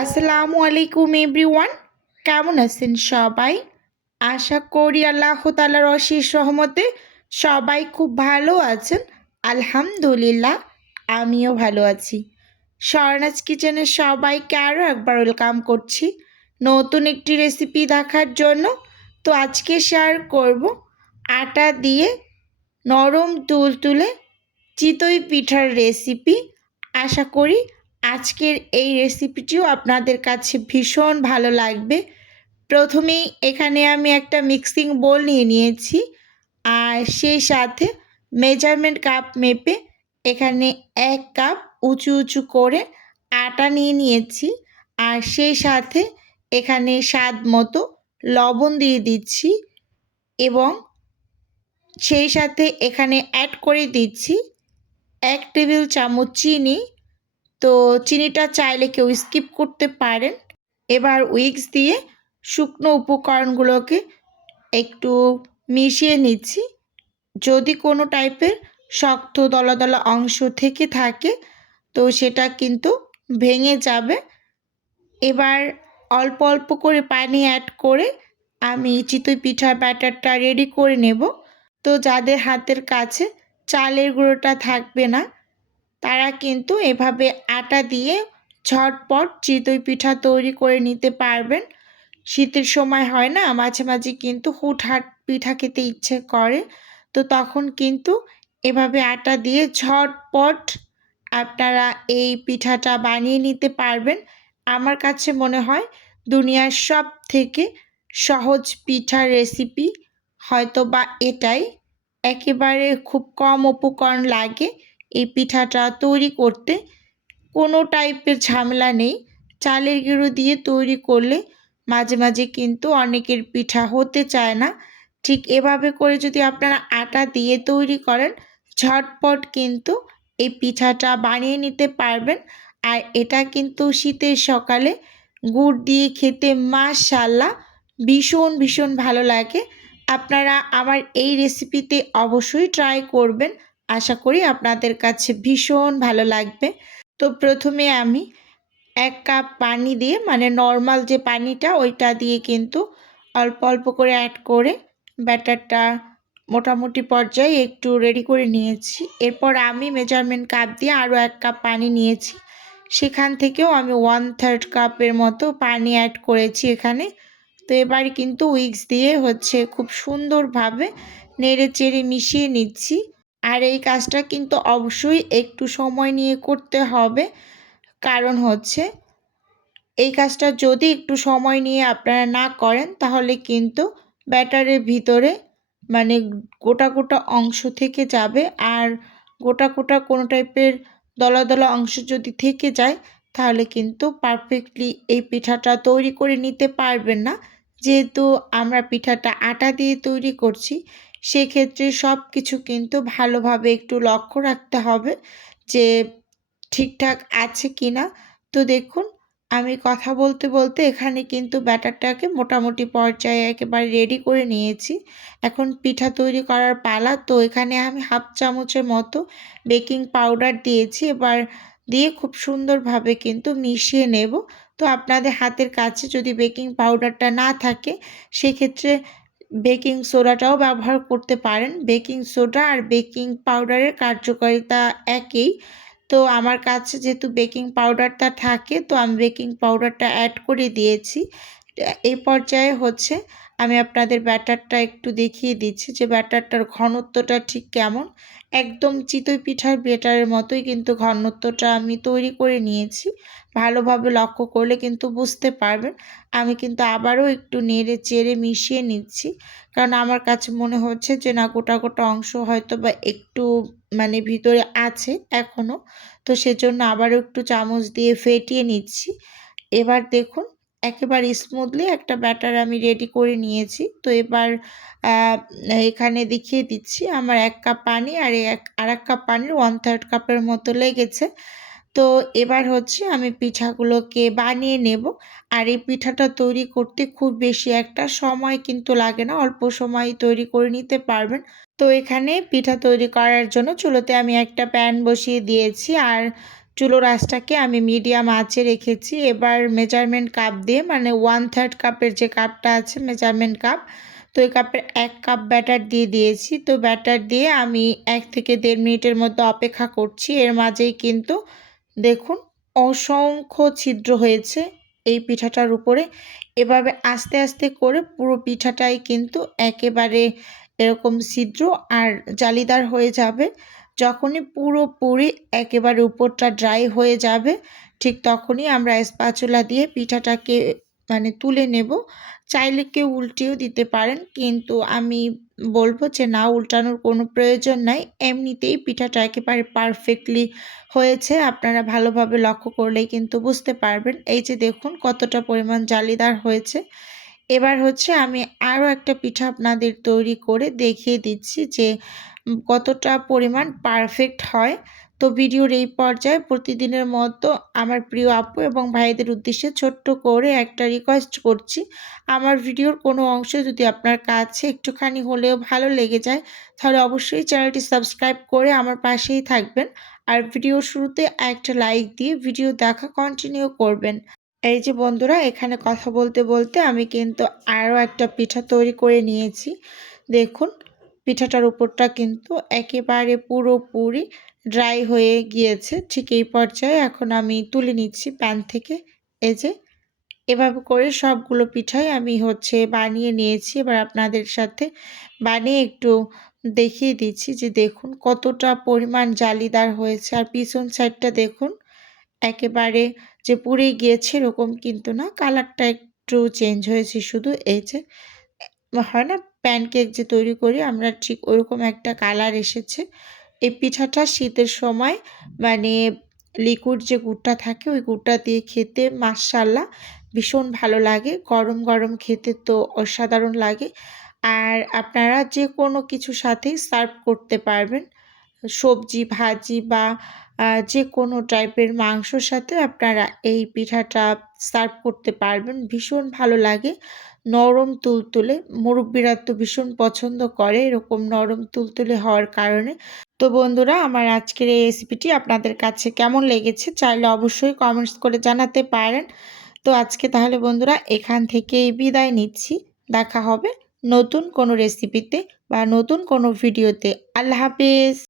আসসালামু আলাইকুম এভরিওয়ান, কেমন আছেন সবাই? আশা করি আল্লাহ তাআলার অশেষ রহমতে সবাই খুব ভালো আছেন। আলহামদুলিল্লাহ, আমিও ভালো আছি। স্বর্ণাজ কিচেনের সবাইকে আরও একবার ওয়েলকাম করছি নতুন একটি রেসিপি দেখার জন্য। তো আজকে শেয়ার করব আটা দিয়ে নরম তুলতুলে চিতই পিঠার রেসিপি। আশা করি আজকের এই রেসিপিটিও আপনাদের কাছে ভীষণ ভালো লাগবে। প্রথমেই এখানে আমি একটা মিক্সিং বোল নিয়ে নিয়েছি, আর সেই সাথে মেজারমেন্ট কাপ মেপে এখানে 1 কাপ উঁচু উঁচু করে আটা নিয়ে নিয়েছি। আর সেই সাথে এখানে স্বাদ মতো লবণ দিয়ে দিচ্ছি এবং সেই সাথে এখানে অ্যাড করে দিচ্ছি 1 টেবিল চামচ চিনি। তো চিনিটা চাইলে কেউ স্কিপ করতে পারেন। এবার উইক্স দিয়ে শুকনো উপকরণগুলোকে একটু মিশিয়ে নিচ্ছি। যদি কোনো টাইপের শক্ত দলা দলা অংশ থেকে থাকে তো সেটা কিন্তু ভেঙে যাবে। এবার অল্প অল্প করে পানি অ্যাড করে আমি চিতই পিঠার ব্যাটারটা রেডি করে নেব। তো যাদের হাতের কাছে চালের গুঁড়োটা থাকবে না তারা কিন্তু এভাবে আটা দিয়ে ঝটপট চিতই পিঠা তৈরি করে নিতে পারবেন। শীতের সময় হয় না, মাঝে মাঝে কিন্তু হুটহাট পিঠা খেতে ইচ্ছে করে, তো তখন কিন্তু এভাবে আটা দিয়ে ঝটপট আপনারা এই পিঠাটা বানিয়ে নিতে পারবেন। আমার কাছে মনে হয় দুনিয়ার সব থেকে সহজ পিঠার রেসিপি হয়তো বা এটাই। একেবারে খুব কম উপকরণ লাগে এই পিঠাটা তৈরি করতে, কোনো টাইপের ঝামেলা নেই। চালের গুঁড়ো দিয়ে তৈরি করলে মাঝে মাঝে কিন্তু অনেকের পিঠা হতে চায় না। ঠিক এভাবে করে যদি আপনারা আটা দিয়ে তৈরি করেন ঝটপট কিন্তু এই পিঠাটা বানিয়ে নিতে পারবেন। আর এটা কিন্তু শীতের সকালে গুড় দিয়ে খেতে মাশাআল্লাহ ভীষণ ভীষণ ভালো লাগে। আপনারা আমার এই রেসিপিতে অবশ্যই ট্রাই করবেন, আশা করি আপনাদের কাছে ভীষণ ভালো লাগবে। তো প্রথমে আমি 1 কাপ পানি দিয়ে, মানে নর্মাল যে পানিটা ওইটা দিয়ে কিন্তু অল্প অল্প করে অ্যাড করে ব্যাটারটা মোটামুটি পর্যায়ে একটু রেডি করে নিয়েছি। এরপর আমি মেজারমেন্ট কাপ দিয়ে আরও 1 কাপ পানি নিয়েছি, সেখান থেকেও আমি 1/3 কাপের মতো পানি অ্যাড করেছি এখানে। তো এবার কিন্তু উইক্স দিয়ে খুব সুন্দরভাবে নেড়ে চেড়ে মিশিয়ে নিচ্ছি। আর এই কাজটা কিন্তু অবশ্যই একটু সময় নিয়ে করতে হবে, কারণ এই কাজটা যদি একটু সময় নিয়ে আপনারা না করেন তাহলে কিন্তু ব্যাটারের ভিতরে মানে গোটা গোটা অংশ থেকে যাবে। আর গোটা গোটা কোনো টাইপের দলা দলা অংশ যদি থেকে যায় তাহলে কিন্তু পারফেক্টলি এই পিঠাটা তৈরি করে নিতে পারবেন না। যেহেতু আমরা পিঠাটা আটা দিয়ে তৈরি করছি সেক্ষেত্রে সব কিছু কিন্তু ভালোভাবে একটু লক্ষ্য রাখতে হবে যে ঠিকঠাক আছে কি না। তো দেখুন, আমি কথা বলতে বলতে এখানে কিন্তু ব্যাটারটাকে মোটামুটি পর্যায়ে একেবারে রেডি করে নিয়েছি। এখন পিঠা তৈরি করার পালা। তো এখানে আমি 1/2 চামচের মতো বেকিং পাউডার দিয়েছি। এবার দিয়ে খুব সুন্দরভাবে কিন্তু মিশিয়ে নেব। তো আপনাদের হাতের কাছে যদি বেকিং পাউডারটা না থাকে সেক্ষেত্রে বেকিং সোডাটাও ব্যবহার করতে পারেন। বেকিং সোডা আর বেকিং পাউডারের কার্যকারিতা একই। তো আমার কাছে যেহেতু বেকিং পাউডারটা থাকে তো আমি বেকিং পাউডারটা অ্যাড করে দিয়েছি। এই পর্যায়ে আমি আপনাদের ব্যাটারটা একটু দেখিয়ে দিচ্ছি যে ব্যাটারটার ঘনত্বটা ঠিক কেমন। একদম চিতই পিঠার ব্যাটারের মতোই কিন্তু ঘনত্বটা আমি তৈরি করে নিয়েছি। ভালোভাবে লক্ষ্য করলে কিন্তু বুঝতে পারবেন। আমি কিন্তু আবারও একটু নেড়ে চেড়ে মিশিয়ে নিচ্ছি, কারণ আমার কাছে মনে হচ্ছে যে না, গোটা গোটা অংশ হয়তো বা একটু ভিতরে আছে এখনও। তো সেজন্য আবারও একটু চামচ দিয়ে ফেটিয়ে নিচ্ছি। এবার দেখুন, একেবারে স্মুথলি একটা ব্যাটার আমি রেডি করে নিয়েছি। তো এবার এখানে দেখিয়ে দিচ্ছি আমার 1 কাপ পানি আর আরেক কাপ পানির 1/3 কাপের মতো লেগেছে। তো এবার আমি পিঠাগুলোকে বানিয়ে নেব। আর এই পিঠাটা তৈরি করতে খুব বেশি একটা সময় কিন্তু লাগে না, অল্প সময়ে তৈরি করে নিতে পারবেন। তো এখানে পিঠা তৈরি করার জন্য চুলোতে আমি একটা প্যান বসিয়ে দিয়েছি আর চুলোর আঁচটাকে আমি মিডিয়াম আঁচে রেখেছি। এবার মেজারমেন্ট কাপ দিয়ে মানে 1/3 কাপের যে কাপটা আছে মেজারমেন্ট কাপ, তো এই কাপের 1 কাপ ব্যাটার দিয়ে দিয়েছি। তো ব্যাটার দিয়ে আমি 1 থেকে 1.5 মিনিটের মধ্যে অপেক্ষা করছি। এর মাঝেই কিন্তু দেখুন অসংখ্য ছিদ্র হয়েছে এই পিঠাটার উপরে। এভাবে আস্তে আস্তে করে পুরো পিঠাটাই কিন্তু একেবারে এরকম ছিদ্র আর জালিদার হয়ে যাবে। যখনই পুরোপুরি একেবারে উপরটা ড্রাই হয়ে যাবে, ঠিক তখনই আমরা স্প্যাচুলা দিয়ে পিঠাটাকে মানে তুলে নেব। চাইলে কেউ উল্টিয়েও দিতে পারেন, কিন্তু আমি বলবো যে না, উল্টানোর কোনো প্রয়োজন নাই। এমনিতেই পিঠাটা একেবারে পারফেক্টলি হয়েছে। আপনারা ভালোভাবে লক্ষ্য করলেই কিন্তু বুঝতে পারবেন। এই যে দেখুন কতটা পরিমাণ জালিদার হয়েছে। এবার হচ্ছে আমি আরও একটা পিঠা আপনাদের তৈরি করে দেখিয়ে দিচ্ছি যে কতটা পরিমাণ পারফেক্ট হয়। তো ভিডিওর এই পর্যায়ে প্রতিদিনের মতো আমার প্রিয় আপু এবং ভাইদের উদ্দেশ্যে ছোট্ট করে একটা রিকোয়েস্ট করছি। আমার ভিডিওর কোনো অংশ যদি আপনার কাছে একটুখানি হলেও ভালো লেগে যায়, তাহলে অবশ্যই চ্যানেলটি সাবস্ক্রাইব করে আমার পাশেই থাকবেন। আর ভিডিওর শুরুতে একটা লাইক দিয়ে ভিডিও দেখা কন্টিনিউ করবেন। এই যে বন্ধুরা, এখানে কথা বলতে বলতে আমি কিন্তু আরও একটা পিঠা তৈরি করে নিয়েছি। দেখুন পিঠাটার উপরটা কিন্তু একেবারে পুরোপুরি ড্রাই হয়ে গিয়েছে। ঠিক এই পর্যায়ে এখন আমি তুলে নিচ্ছি প্যান থেকে। এই যে এভাবে করে সবগুলো পিঠাই আমি হচ্ছে বানিয়ে নিয়েছি। এবার আপনাদের সাথে বানিয়ে একটু দেখিয়ে দিচ্ছি যে দেখুন কতটা পরিমাণ জালিদার হয়েছে। আর পিছন সাইডটা দেখুন একেবারে যে পুড়ে গিয়েছে এরকম কিন্তু না, কালারটা একটু চেঞ্জ হয়েছে শুধু। এই যে হয় না প্যানকেক যে তৈরি করি আমরা, ঠিক ওরকম একটা কালার এসেছে। এই পিঠাটা শীতের সময় মানে লিকুইড যে গুড়টা থাকে ওই গুড়টা দিয়ে খেতে মাশাআল্লাহ ভীষণ ভালো লাগে। গরম গরম খেতে তো অসাধারণ লাগে। আর আপনারা যে কোনো কিছুর সাথেই সার্ভ করতে পারবেন। সবজি ভাজি বা যে কোনো টাইপের মাংসর সাথে আপনারা এই পিঠাটা সার্ভ করতে পারবেন। ভীষণ ভালো লাগে, নরম তুলতুলে। মুরব্বিরা তো ভীষণ পছন্দ করে এরকম নরম তুলতুলে হওয়ার কারণে। তো বন্ধুরা, আমার আজকের এই রেসিপিটি আপনাদের কাছে কেমন লেগেছে চাইলে অবশ্যই কমেন্টস করে জানাতে পারেন। তো আজকে তাহলে বন্ধুরা এখান থেকেই বিদায় নিচ্ছি। দেখা হবে নতুন কোনো রেসিপিতে বা নতুন কোনো ভিডিওতে। আল্লাহ হাফেজ।